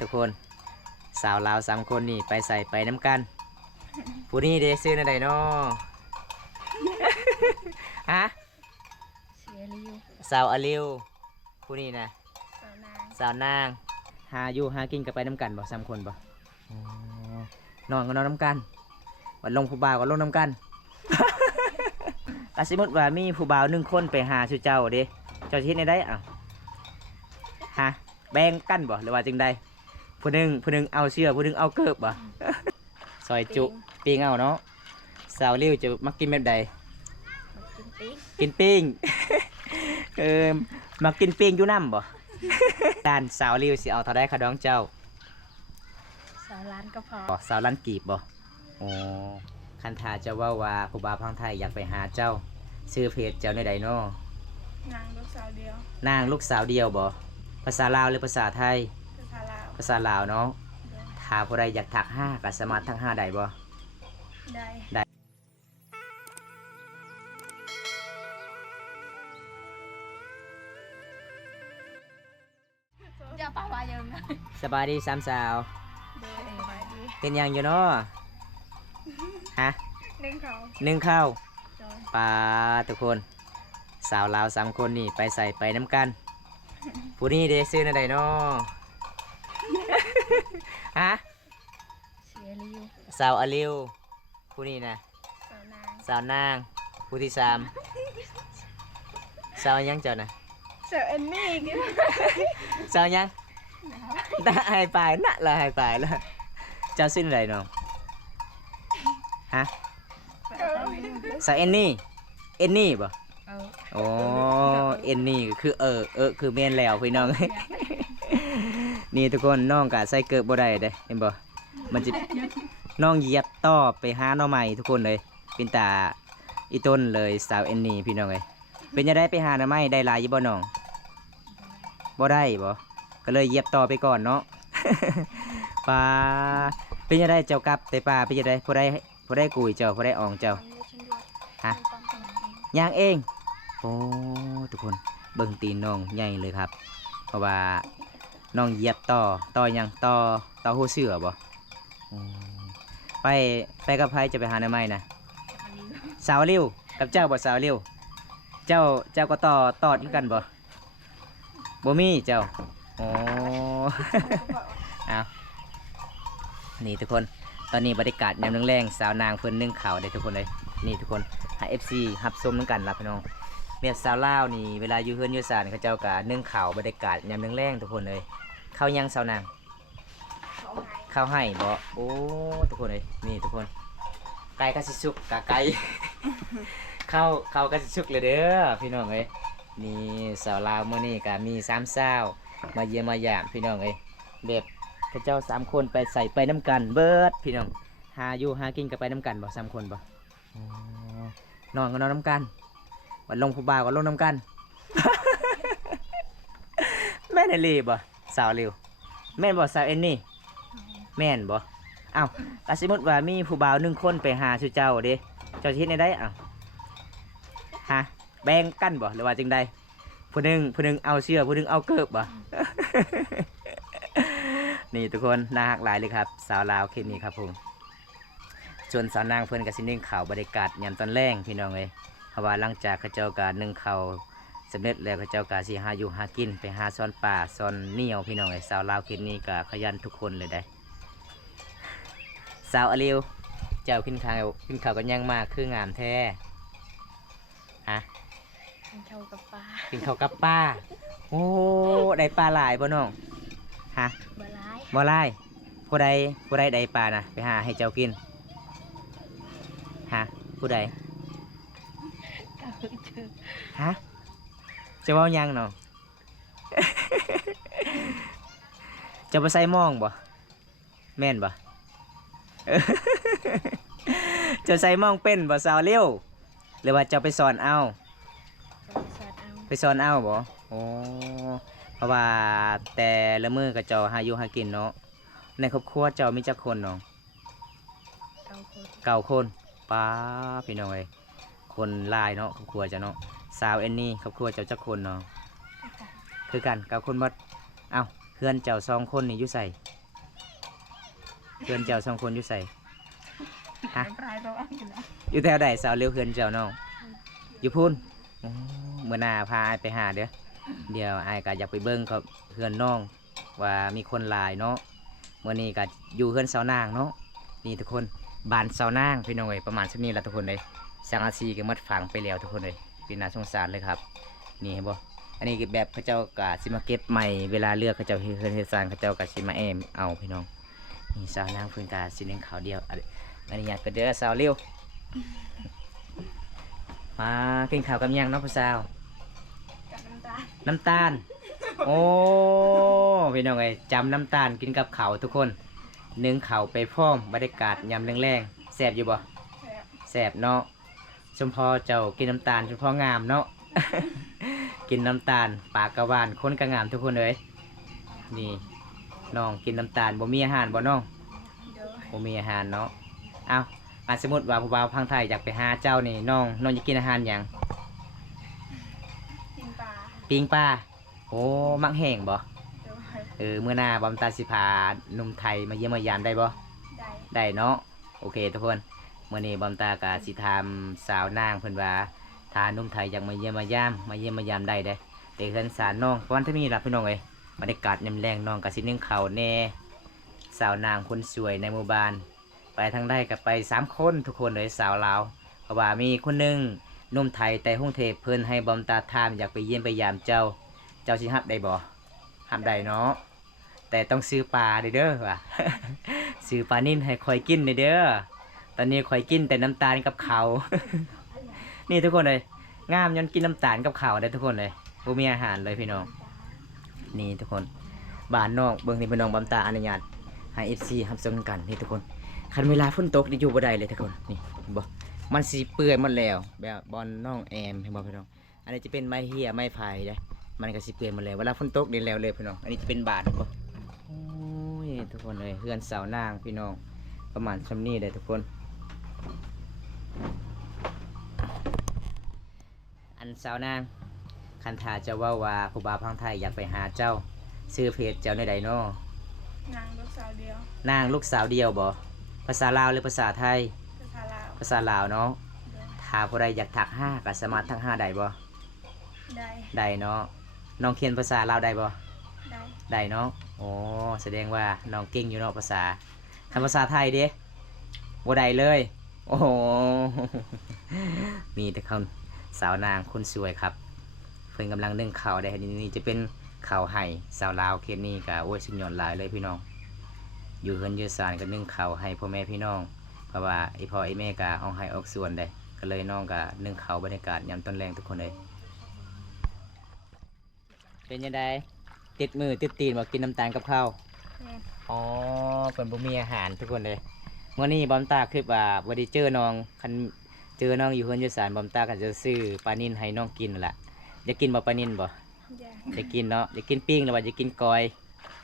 ทุกคนสาวลาว3 คนนี่ไปใส่ไปน้ำกันผู้นี้เด้ซื้อในใดน้อ ฮะเสียริวสาวอลิวผู้นี้นะสาวนางสาวนางหาอยู่หากินกับไปน้ำกันบ่3 คนบ่อ๋อนอนก็นอนน้ำกันวันลงผู้บ่าวก็ลงน้ำกัน อาสมมติว่ามีผู้บ่าว1 คนไปหาชื่อเจ้าเด้เจ้าคิดในได้อ่ะฮะแบ่งกันบ่หรือว่าจึงใดผู้หนึ่งเอาเสื้อผู้หนึ่งเอาเกิบบ่ ซอยจุปิ้งเอาเนาะสาวริวจะมักกินแบบใดกินปิ้ง กินปิ้ง มักกินปิ้งอยู่น้ำบ่ ด้านสาวริวสิเอาเท่าไรคะน้องเจ้าสาวร้านก็พอสาวล้านกีบบ่โอ้คันทาเจ้าว่าผู้บ่าวพังไทยอยากไปหาเจ้าชื่อเพจเจ้าในใดเนาะนางลูกสาวเดียวนางลูกสาวเดียวบ่ภาษาลาวหรือภาษาไทยภาษาลาวภาษาลาวเนาะถ้าผู้ใดอยากถัก5ก็สามารถถัก5ได้บ่ได้จะป่าวยังไงสบายดี3 สาวเดินไปดีเป็นยังอยู่เนาะฮะนึ่งข้าวปลาทุกคนสาวลาว3 คนนี่ไปใส่ไปน้ำกันผู้นี้เด้ซื้อในใดเนาะ ฮะเสียริวสาวอลิวผู้นี้นะสาวนางผู้ที่3สาวยังเจ้านะสาวเอ็นนี่กัน สาวยังได้หายไปน่ะละหายไปแล้วเจ้าซื้อในใดเนาะฮะสาวเอ็นนี่บ่โอ้เอ็นนี่คือคือเมนแล้วพี่น้อง นี่ทุกคนน้องกะใส่เกิบบ่ได้เด้เห็นบ่มันจะน้องเหยียบต่อไปหาหน่อใหม่ทุกคนเลยเป็นตาอีต้นเลยสาวเอ็นนี่พี่น้องเอ้ยเป็นจะได้ไปหาหน่อไม้ได้หลายอยู่บ่น้องบ่ได้บ่ก็เลยเหยียบต่อไปก่อนเนาะ ปลาเป็นจะได้เจ้ากลับแต่ปลาเป็นจะได้ผู้ได้กุยเจ้าผู้ได้อ่องเจ้าฮะย่างเองโอ้ทุกคนเบิ่งตีนน้องใหญ่เลยครับเพราะว่าน้องเหยียบต่อยังต่อหัวเสือบ่ไปกับไผจะไปหาหน่อไม้นะสาวริวกับเจ้าบ่สาวริวเจ้าก็ต่อด้วยกันบ่บ่มีเจ้าโอ้ เอานี่ทุกคนตอนนี้บรรยากาศยามแรงๆสาวนางเพิ่นนึ่งข้าวได้ทุกคนเลยนี่ทุกคนให้ FC รับชมนำกันล่ะพี่น้องเมียสาวลาวนี่เวลาอยู่เฮือนอยู่ศาลเขาเจ้าก็นึ่งข้าวบรรยากาศยามแรงๆทุกคนเลยข้าวยังสาวนางข้าวให้บ่โอ้ทุกคนเลยนี่ทุกคนไก่ก็สิสุกกะไก่ ข้าวก็สิสุกเลยเด้อพี่น้องเอ้ยนี่สาวลาวมื้อนี้ก็มี3 สาวมาเยี่ยมมายามพี่น้องเอ้ยแบบเขาเจ้า3 คนไปใส่ไปน้ำกันเบิดพี่น้องหาอยู่หากินกับไปน้ำกันบ่3 คนบ่นอนก็นอนน้ำกันวันลงผู้บ่าวก็ลงน้ำกัน แม่นลีบ่สาวริวแม่นบ่สาวเอ็นนี่แม่นบ่อ้าวถ้าสมมติว่ามีผู้บ่าว1 คนไปหาชื่อเจ้าเด้เจ้าคิดในได้อ้าวฮะแบ่งกันบ่หรือว่าจึงใดผู้หนึ่งเอาเสื้อผู้หนึ่งเอาเกิบบ่ นี่ทุกคนน่าฮักหลายเลยครับสาวลาวคลิปนี้ครับผมส่วนสาวนางเพื่อนกับสินึ่งข่าวบรรยากาศยามตอนแรงพี่น้องเลยเพราะว่าหลังจากเขาเจ้าการนึ่งข่าวสำเร็จแล้วเขาเจ้าการสิหาอยู่หากินไปหาซ่อนป่าซ่อนเหนียวพี่น้องเลยสาวลาวคลิปนี้ก็ขยันทุกคนเลยได้สาวอลิวเจ้าขึ้นข่าวกันยังมากคืองามแท้ฮะกินข้าวกับปลากินข้าวกับป้าโอ้ได้ปลาหลายบ่น้องฮะบ่หลายผู้ใดได้ปลานะไปหาให้เจ้ากินฮะผู้ใดฮะจะว่ายังเนาะ จะไปใส่หม้องบ่แม่นบ่ จะใส่หม้องเป็นบ่สาวเลี้ยวหรือว่าจะไปสอนเอาไปสอนเอาบ่โอ้เพราะว่าแต่ละมือก็เจ้าหาอยู่หากินเนาะในครอบครัวเจ้ามีจักคนเนาะ9 คนป้าพี่น้องเอ้ยคนหลายเนาะครอบครัวเจ้าเนาะสาวเอ็นนี่ครอบครัวเจ้าจักคนเนาะคือกัน9 คนหมดเอ้า เพื่อนเจ้าสองคนนี่อยู่ใส่เพื่อนเจ้าสองคนอยู่ใส่ฮะ ปลายตัวอันกันนะ อยู่แถวใดสาวเร็วเพื่อนเจ้าน้องอยู่พุ่นโอ้เมื่อหน้าพาอายไปหาเด้อเดี๋ยวอายก็อยากไปเบิ่งกับเพื่อนน้องว่ามีคนหลายเนาะมื่อนี้ก็อยู่เพื่อนสาวนางเนาะนี่ทุกคนบ้านสาวนางพี่น้องเอ้ยประมาณสักนี้ละทุกคนเลยสังอาซีก็มัดฝังไปแล้วทุกคนเลยเป็นน่าสงสารเลยครับนี่เห็นบ่อันนี้แบบเขาเจ้ากะสิมาเก็บใหม่เวลาเลือกเขาเจ้าเฮือนเฮ็ดสร้างเขาเจ้ากะสิมาแอมเอาพี่น้องนี่สาวนางเพิ่นกะสิเลี้ยงข้าวเดียวอันนี้อยากก็เด้อสาวเร็วมากินข้าวกับหยังเนาะผู้สาว กับน้ำตาล น้ำตาลโอ้พี่น้องเอ้ยจำน้ำตาลกินกับข้าวทุกคนนึ่งข้าวไปพร้อมบรรยากาศยามแรงๆแซ่บอยู่บ่ แซ่บ แซ่บเนาะชมพอเจ้ากินน้ำตาลชมพองามเนาะ กินน้ำตาลปากกะหวานคนกะงามทุกคนเลยนี่น้องกินน้ำตาลบ่มีอาหารบ่น้อง เด้อ บ่มีอาหารเนาะเอาอันสมมติว่าผู้บ่าวพังไทยอยากไปหาเจ้านี่น้องอยากกินอาหารหยัง กินปลา ปิ้งปลาโอ้มักแห้งบ่ เด้อ เมื่อหน้าบอมตาสิพาหนุ่มไทยมาเยี่ยมมายามได้บ่ ได้ ได้เนาะโอเคทุกคนเมื่อนี้บอมตากะสิทำสาวนางเพิ่นว่าทาหนุ่มไทยอยากมาเยี่ยมมายามได้เด้เด็กเพิ่นสารน้องวันที่นี้ล่ะพี่น้องเอ้ยบรรยากาศยามแรงน้องกะสินึ่งข้าวแน่สาวนางคนสวยในหมู่บ้านไปทางใดก็ไป3คนทุกคนเลยสาวลาวเพราะว่ามีคนหนึงหนุ่มไทยแต่กรุงเทพเพิ่นให้บอมตาถามอยากไปเยี่ยมไปยามเจ้าสิรับได้บ่รับได้เนาะแต่ต้องซื้อปลาเด้อว่ะ ซื้อปลานิ่นให้คอยกินเด้อตอนนี้คอยกินแต่น้ำตาลกับข้าว นี่ทุกคนเลยงามย้อนกินน้ำตาลกับข้าวได้ทุกคนเลยบ่มีอาหารเลยพี่น้องนี่ทุกคนบ้านนอกเบิ่งนี่พี่น้องบำตาอนุญาตให้ FC รับชมกันนี่ทุกคนคันเวลาฝนตกนี่อยู่บ่ได้เลยทุกคนนี่เห็นบ่มันสิเปื่อยหมดแล้วแบบบอนน้องแอมเห็นบ่พี่น้องอันนี้จะเป็นไม้เหี้ยไม้ไผ่เด้มันก็สิเปื่อยหมดแล้วเวลาฝนตกนี่แล้วเลยพี่น้องอันนี้จะเป็นบาดเห็นบ่โอ้ยทุกคนเลยเฮือนสาวนางพี่น้องประมาณซำนี้เลยทุกคนอันสาวนางคันถาเจ้าว่าผู้บ่าวพังไทยอยากไปหาเจ้าชื่อเพจเจ้าในใดน้อน างลูกสาวเดียวน างลูกสาวเดียวบ่ภาษาลาวหรือภาษาไทย ภาษาลาว ภาษาลาวเนาะ เด้อ ถ้าผู้ใดอยากถัก5ก็สามารถถัก5ได้บ่ ได้ ได้เนาะน้องเขียนภาษาลาวได้บ่ ได้ ได้เนาะโอ้แสดงว่าน้องเก่งอยู่เนาะภาษาคำภาษาไทยเด้บ่ได้เลยโอ้โห มีแต่คำสาวนางคนสวยครับเพิ่นกำลังนึ่งข้าวได้นี่จะเป็นข้าวไห่สาวลาวเขตนี้ก็โอ้ยสุดยอดหลายเลยพี่น้องอยู่เฮือนอยู่ศาลก็นึ่งข้าวให้พ่อแม่พี่น้องเพราะว่าไอพ่อไอแม่ก็เอาให้ออกส่วนได้ก็เลยน้องก็นึ่งข้าวบรรยากาศยามต้นแรงทุกคนเลยเป็นยังไงติดมือติดตีนบอกกินน้ำตาลกับข้าว แม่น อ๋อเป็นบ่มีอาหารทุกคนเลยเมื่อนี้บอมตาคือว่าบ่ได้เจอน้องคันเจอน้องอยู่เฮือนอยู่ศาลบอมตาก็จะซื้อปลานิ่นให้น้องกินนั่นล่ะอยากกินบ่ปลานิ่นบ่ ยาง อยากกินเนาะอยากกินปิ้งหรือว่าอยากกินกอย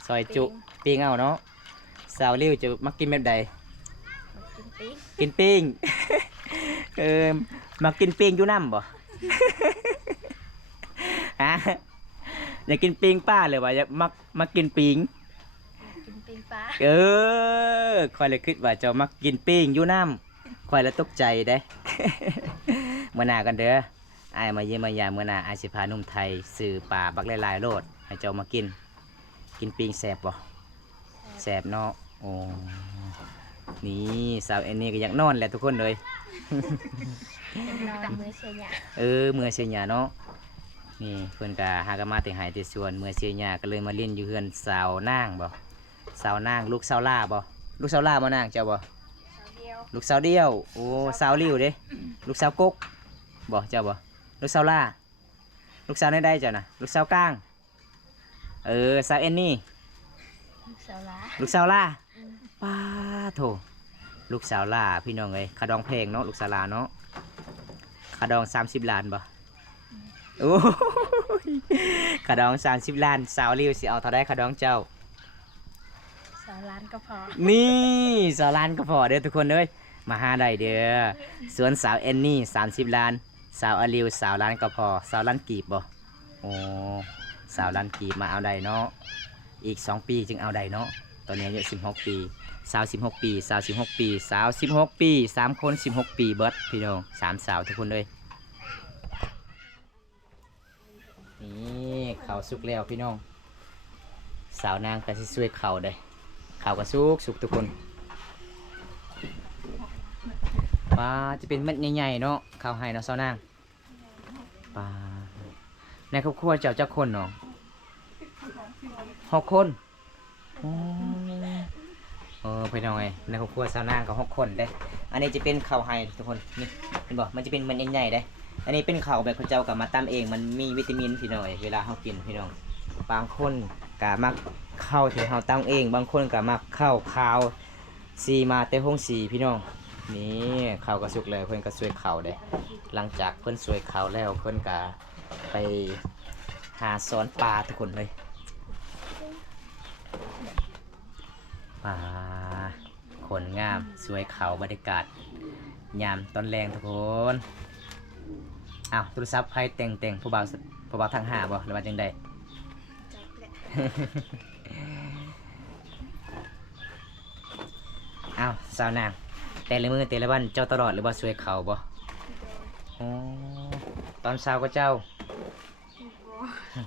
ซอยจุปิ้งเอาเนาะสาวริ้วจะมักกินแบบใด กินปีก กินปิ้ง เออมักกินปิ้งอยู่น้ำบ่ ฮะอยากกินปิ้งป้าเลยว่าอยากมักกินปิ้ง กินปีกปลา เออคอยเลยคิดว่าเจะมักกินปิ้งอยู่น้ำคอยแล้วตกใจเด้ เมื่อหน้ากันเด้ออายมาเยี่ยมมายามเมื่อหน้าอายสิพาหนุ่มไทยซื้อปลาบักหลายๆโลดให้เจ้ามากินปิ้งแซ่บบ่แซ่บเนาะโอ้นี่สาวเอ็นนี่ก็อยากนอนแหละทุกคนเลย นอนมือเชียร์หยา เมื่อเสียหยาเนาะนี่เพิ่นก็หากนมาแต่หายแต่ส่วนเมื่อเสียหยาก็เลยมาเล่นอยู่เฮือนสาวนางบ่สาวนางลูกสาวล่าบ่ลูกสาวล่าบ่นางเจ้าบ่ สาวเดียว ลูกสาวเดียวโอ้สาวริ้วเด้ลูกสาวกกบ่เจ้าบ่ลูกสาวล่าลูกสาวในใดเจ้าน่ะลูกสาวกลางสาวเอ็นนี่ ลูกสาวหลา ลูกสาวล่าป้าโถลูกสาวล่าพี่น้องเอ้ยขาดองเพลงเนาะลูกสาวล่าเนาะขาดอง30 ล้านบ่โอ้ยขาดอง30 ล้านสาวริ้วสิเอาเท่าใดขาดองเจ้า สาวล้านก็พอ นี่สาวล้านก็พอเด้อทุกคนเลยมาหาได้เด้อส่วนสาวเอ็นนี่30 ล้านสาวอลิวสาวล้านก็พอสาวล้านกีบบ่โอ้สาวล้านกีบมาเอาได้เนาะ อีก2ปีจึงเอาได้เนาะตอนนี้อายุ16ปีสาว16ปีสาว16ปีสาว16ปี3คน16ปีเบิดพี่น้อง3สาวทุกคนเลยนี่ข้าวสุกแล้วพี่น้องสาวนางก็สิช่วยข้าวได้ข้าวก็สุกทุกคนว่าจะเป็นเม็ดใหญ่ๆเนาะข้าวไห้เนาะสาวนางปลาในครอบครัวเจ้าคนเนาะ6 คนพี่น้องไงในครอบครัวสาวนางก็6 คนได้อันนี้จะเป็นข้าวไห้ทุกคนนี่เห็นบ่มันจะเป็นเม็ดใหญ่ๆได้อันนี้เป็นข้าวแบบเขาเจ้ากับมาตำเองมันมีวิตามินพี่น้องเวลาเขากินพี่น้องบางคนก็มักข้าวที่เขาตำเองบางคนก็มักข้าวขาวสีมาแต่ห้องสีพี่น้องนี่ข้าวก็สุกเลยเพื่อนก็สวยข้าวได้หลังจากเพื่อนสวยข้าวแล้วเพื่อนก็ไปหาสอนปลาทุกคนเลยปลาขนงามสวยข้าวบรรยากาศยามตอนแรงทุกคนอ้าวโทรศัพท์ใครแต่งผู้บ่าวทางหาบ่หรือว่าจังใด อ้าวสาวนางแต่ละมือแต่ละวันเจ้าตลอดหรือว่าสวยเขาบ่อ๋อตอนเช้าก็เจ้า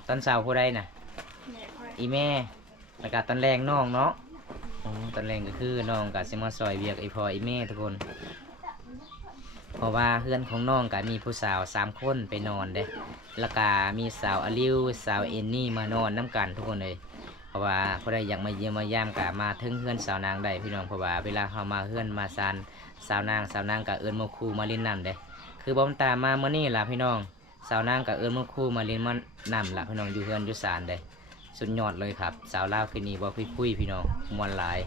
ตอนเช้าผู้ใดน่ะอีแม่แล้วก็ตอนแรงน้องเนาะตอนแรงก็คือน้องก็สิมาซอยเวียกไอพ่ออีแม่ทุกคนเพราะว่าเพื่อนของน้องก็มีผู้สาว3 คนไปนอนเด้แล้วก็มีสาวอลิวสาวเอ็นนี่มานอนน้ำกันทุกคนเลยเพราะว่าผู้ใดอยากมาเยี่ยมมาย่ามก็มาถึงเพื่อนสาวนางได้พี่น้องเพราะว่าเวลาเขามาเพื่อนมาซานสาวนางก็เอิ้นโมคูมาเล่นน้ำเด้คือบอมตามมาเมื่อนี้ล่ะพี่น้องสาวนางก็เอิ้นโมคูมาเล่นมันน้ำล่ะพี่น้องอยู่เพื่อนอยู่ศาลเด้สุดยอดเลยครับสาวลาวคืนนี้บ่คุยพี่น้องมวนหลาย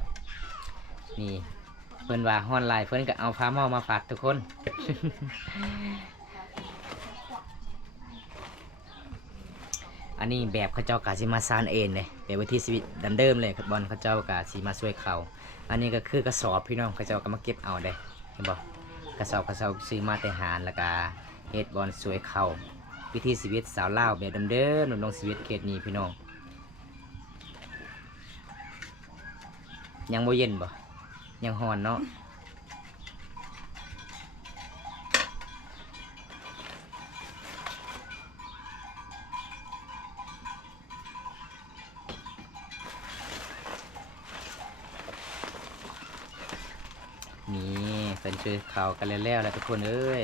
นี่เพิ่นว่าฮ้อนหลายเพิ่นก็เอาฟ้าหม้อมาฝากทุกคน อันนี้แบบเขาเจ้ากาสิมาซานเองเลยแบบวิธีชีวิตดันเดิมเลยบอลเขาเจ้ากาสิมาช่วยเขาอันนี้ก็คือกระสอบพี่น้องเขาเจ้าก็มาเก็บเอาได้เห็นบ่กระสอบซื้อมาแต่หารแล้วก็เฮ็ดบอลสวยเขาวิธีชีวิตสาวลาวแบบเดิมๆลงชีวิตเขตนี้พี่น้องยังบ่เย็นบ่ยังฮ้อนเนาะนี่เป็นชื่อเขากันแล้วๆทุกคนเอ้ย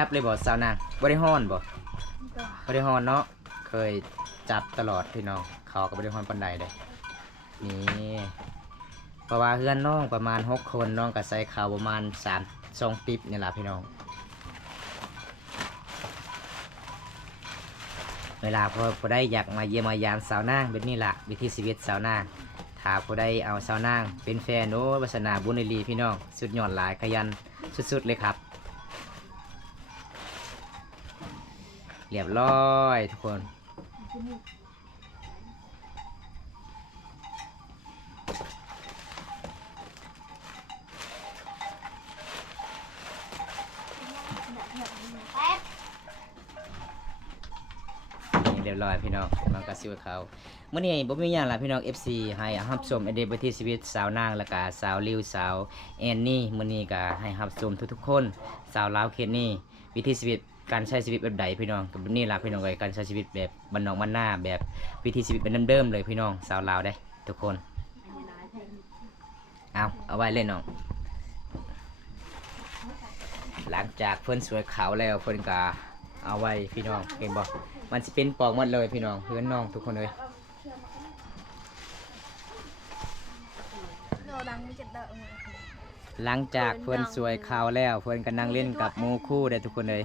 จับเลยบ่สาวนางบ่ได้ฮ้อนบ่บ่ได้ฮ้อนเนาะเคยจับตลอดพี่น้องเขาก็บ่ได้ฮ้อนปานใดเลยนี่เพราะว่าเพื่อนน้องประมาณ6 คนน้องก็ใส่เขาประมาณ2 ปิ๊บนี่ล่ะพี่น้องเวลาพอได้อยากมาเยี่ยมมายามสาวนางเป็นนี่ล่ะวิถีชีวิตสาวนางถ้าพอได้เอาสาวนางเป็นแฟนโอ้วาสนาบุญลีพี่น้องสุดยอดหลายขยันสุดๆเลยครับเรียบร้อยทุกคนเรียบร้อยพี่น้องมันก็ซิวเขาเมื่อนี้บ่มีอย่างละพี่น้อง FC ให้รับชมเอเดบทีชีวิตสาวนางและก็สาวลิวสาวแอนนี่มื้อนี้ก็ให้รับชมทุกๆคนสาวลาวเขตนี้วิถีชีวิตการใช้ชีวิตแบบใดพี่น้องกับนี่ล่ะพี่น้องการใช้ชีวิตแบบบ้านนอกบ้านนาแบบวิถีชีวิตเป็นเดิมๆเลยพี่น้องสาวลาวได้ทุกคนเอาไว้เล่นน้องหลังจากเพิ่นสวยขาวแล้วเพิ่นก็เอาไว้พี่น้องเห็นบ่มันสิเป็นปอกหมดเลยพี่น้องเพื่อนน้องทุกคนเลยหลังจากเพื่อนสวยขาวแล้วเพื่อนก็นั่งเล่นกับหมู่คู่ได้ทุกคนเลย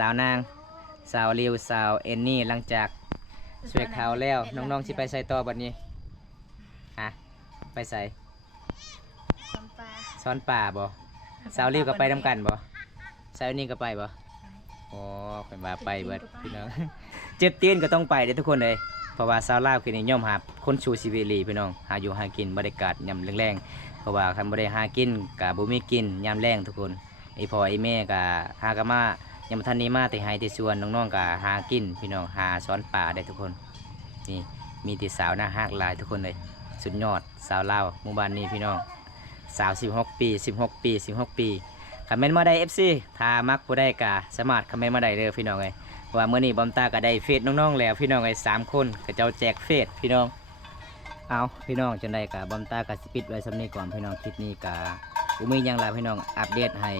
สาวนางสาวริวสาวเอนนี่หลังจากสวยขาวแล้วน้องๆสิไปใส่ต่อบัดนี้ฮะไปใส่ซ้อนป่าบ่สาวริวก็ไปนำกันบ่สาวนี่ก็ไปบ่อ๋อเป็นว่าไปเบิดพี่น้อง เจ็บตีนก็ต้องไปเด้อทุกคนเลยเพราะว่าสาวลาวคือนิยมหาคนชูชีวิตลีพี่น้องหาอยู่หากินบรรยากาศยามแรงๆ ราะว่าคันบ่ได้หากินก็บ่มีกินยามแรงทุกคนไอ้พ่อไอ้แม่ก็หากะมายามทันนี้มาแต่ไห้แต่สวนน้องๆก็หากินพี่น้องหาสอนป่าได้ทุกคนนี่มีแต่สาวหน้าฮักหลายทุกคนเลยสุดยอดสาวลาวหมู่บ้านนี้พี่น้องสาว16 ปี16 ปี16 ปีคอมเมนต์มาได้ FC ถ้ามักผู้ใดก็สามารถคอมเมนต์มาได้เด้อพี่น้องเอ้ยเพราะว่ามื้อนี้บอมตาก็ได้เฟซน้องๆแล้วพี่น้องเอ้ย3คนก็เจ้าแจกเฟซพี่น้องเอาพี่น้องจังได๋ก็บอมตาก็สิปิดไว้สำนี้ก่อนพี่น้องคลิปนี้ก็บ่มีหยังหลายพี่น้องอัปเดตให้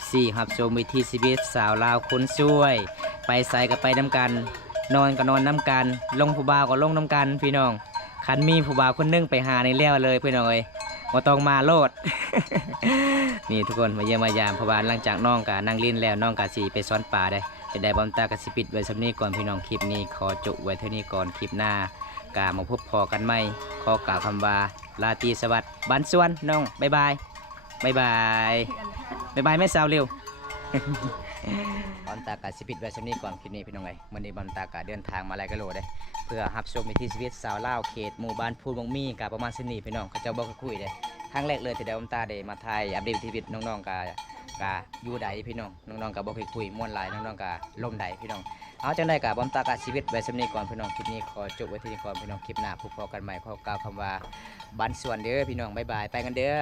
FC รับชมวิถีชีวิตสาวลาวคนสวย ไปใส่ก็ไปน้ำกัน นอนก็นอนน้ำกัน ลงผู้บ่าวก็ลงน้ำกันพี่น้องคันมีผู้บ่าวคนหนึงไปหาในแล้วเลยพี่น้องเอ้ยบ่ต้องมาโลด นี่ทุกคนมาเยี่ยมมายามเพราะว่าหลังจากน้องกะนั่งลิ้นแล้วน้องกะสิไปซ้อนป่าได้จะได้บอมตากะสิปิดไว้สำนี้ก่อนพี่น้องคลิปนี้ขอจบไว้เท่านี้ก่อนคลิปหน้ากะมาพบพอกันใหม่ขอกล่าวคำว่าลาตรีสวัสดิ์บันส่วนน้องบ๊ายบายบ๊ายบายบ๊ายบายแม่สาวเร็ว บอลตากาสิปิดไว้สำนี้ก่อนคลิปนี้พี่น้องไงวันนี้บอลตากาเดินทางมาหลายกิโลได้เพื่อรับชมวิถีชีวิตสาวลาวเขตหมู่บ้านพูนบงมีกับประมาณสินี้พี่น้องเขาเจ้าบอกคุยได้ครั้งแรกเลยที่ได้บอลตาได้มาถ่ายอัปเดตชีวิตน้องๆกาอยู่ใดพี่น้องน้องๆกาบอกคุยม่วนหลายน้องๆกาลมใดพี่น้องเอาจังได้กับบอลตากาชีวิตไว้สำนี้ก่อนพี่น้องคลิปนี้ขอจบไว้ที่นี่ก่อนพี่น้องคลิปหน้าพบกันใหม่ขอกล่าวคำว่าบันส่วนเด้อพี่น้องบ๊ายบายไปกันเด้อ